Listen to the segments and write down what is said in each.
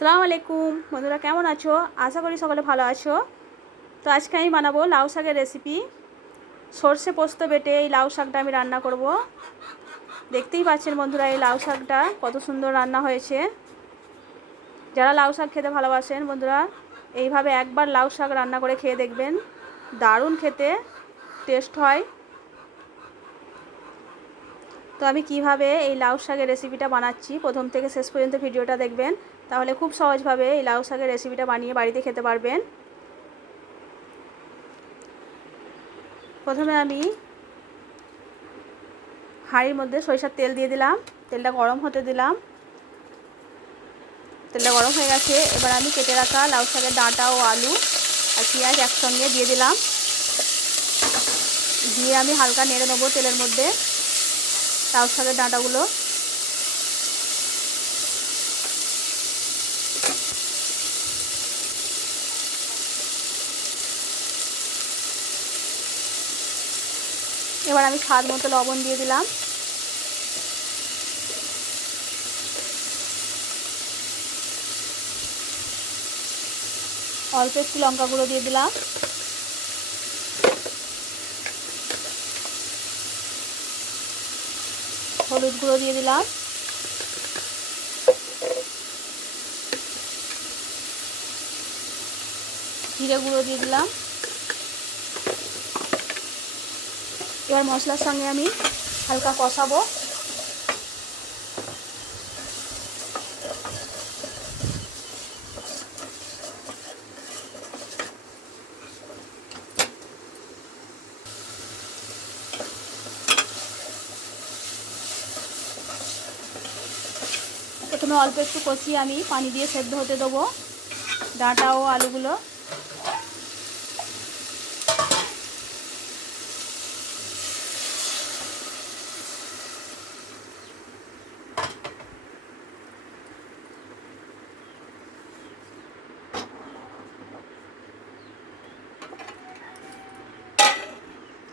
আসসালামু আলাইকুম বন্ধুরা, কেমন আছো? আশা করি সকলে ভালো আছো। তো আজকে আমি বানাবো লাউ শাকের রেসিপি। সর্ষে পোস্ত বেটে এই লাউ শাকটা আমি রান্না করব। দেখতেই পাচ্ছেন বন্ধুরা, এই লাউ শাকটা কত সুন্দর রান্না হয়েছে। যারা লাউ শাক খেতে ভালোবাসেন বন্ধুরা, এইভাবে একবার লাউ শাক রান্না করে খেয়ে দেখবেন, দারুণ খেতে টেস্ট হয়। তো আমি কিভাবে এই লাউ শাকের রেসিপিটা বানাচ্ছি প্রথম থেকে শেষ পর্যন্ত ভিডিওটা দেখবেন, তাহলে খুব সহজভাবে এই লাউ শাকের রেসিপিটা বানিয়ে বাড়িতে খেতে পারবেন। প্রথমে আমি হাঁড়ির মধ্যে সরিষার তেল দিয়ে দিলাম, তেলটা গরম হতে দিলাম। তেলটা গরম হয়ে গেছে, এবার আমি কেটে রাখা লাউ শাকের ডাঁটা ও আলু আর পেঁয়াজ একসঙ্গে দিয়ে দিলাম। দিয়ে আমি হালকা নেড়ে নেবো তেলের মধ্যে লাউ শাকের ডাঁটাগুলো। এবার আমি স্বাদ মতো লবণ দিয়ে দিলাম। অল্প একটু লঙ্কা গুঁড়ো দিয়ে দিলাম। হলুদ গুঁড়ো দিয়ে দিলাম। জিরে গুঁড়ো দিয়ে দিলাম। এবার মশলার সঙ্গে আমি হালকা কষাবো। প্রথমে অল্প একটু কষিয়ে আমি পানি দিয়ে সেদ্ধ হতে দেবো ডাঁটা ও আলুগুলো।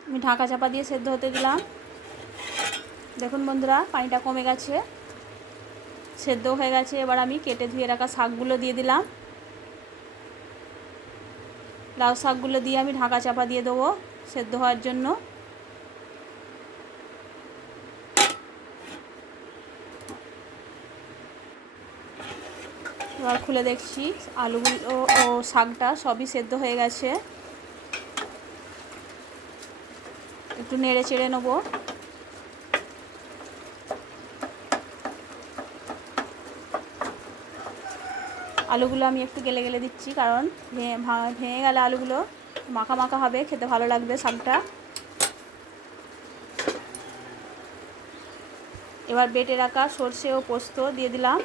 আমি ঢাকা চাপা দিয়ে সেদ্ধ হতে দিলাম। দেখুন বন্ধুরা, পানিটা কমে গেছে, সেদ্ধ হয়ে গেছে। এবার আমি কেটে ধুয়ে রাখা শাকগুলো দিয়ে দিলাম। লাউ শাকগুলো দিয়ে আমি ঢাকা চাপা দিয়ে দেবো সেদ্ধ হওয়ার জন্য। এবার খুলে দেখছি আলুগুলো ও শাকটা সবই সেদ্ধ হয়ে গেছে। একটু নেড়ে চেড়ে নেবো। আলুগুলো আমি একটু গেলে গেলে দিচ্ছি, কারণ ভেঙে গেলে আলুগুলো মাখা মাখা হবে, খেতে ভালো লাগবে শাকটা। এবার বেটে রাখা সর্ষে ও পোস্ত দিয়ে দিলাম।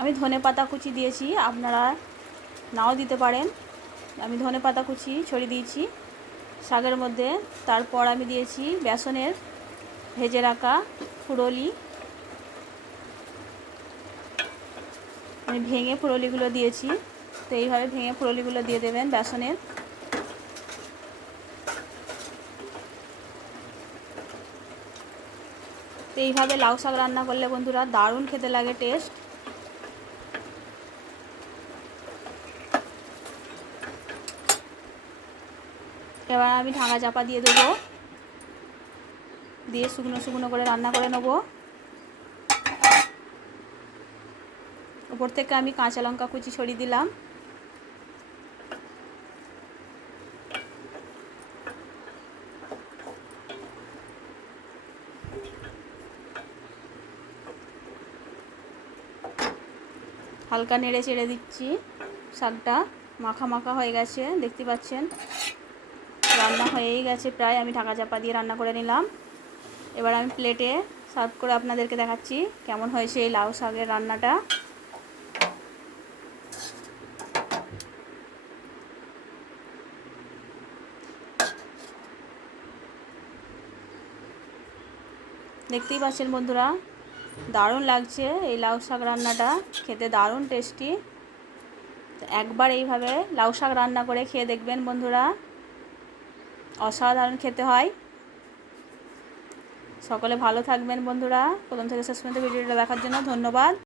আমি ধনেপাতা কুচি দিয়েছি, আপনারা নাও দিতে পারেন। আমি ধনেপাতা কুচি ছড়িয়ে দিয়েছি শাকের মধ্যে। তারপর আমি দিয়েছি বেসনের ভেজে রাখা ফুরলি। আমি ভেঙে ফুরলিগুলো দিয়েছি। তো এইভাবে ভেঙে ফুরলিগুলো দিয়ে দেবেন বেসনের। তো এইভাবে লাউ শাক রান্না করলে বন্ধুরা দারুণ খেতে লাগে, টেস্ট। এবার আমি ঢাকা চাপা দিয়ে দেবো, দিয়ে শুকনো শুকনো করে রান্না করে নেব। উপর থেকে আমি কাঁচা লঙ্কা কুচি ছড়িয়ে দিলাম। হালকা নেড়ে চেড়ে দিচ্ছি। শাকটা মাখা মাখা হয়ে গেছে, দেখতে পাচ্ছেন। রান্না হয়েই গেছে প্রায়, আমি ঢাকা চাপা দিয়ে রান্না করে নিলাম। এবার আমি প্লেটে সার্ভ করে আপনাদেরকে দেখাচ্ছি কেমন হয়েছে এই লাউ শাকের রান্নাটা। দেখতেই পাচ্ছেন বন্ধুরা, দারুণ লাগছে এই লাউ শাক রান্নাটা, খেতে দারুণ টেস্টি। একবার এইভাবে লাউ শাক রান্না করে খেয়ে দেখবেন বন্ধুরা, অসাধারণ খেতে হয়। সকলে ভালো থাকবেন বন্ধুরা। প্রথম থেকে শেষ পর্যন্ত ভিডিওটা দেখার জন্য ধন্যবাদ।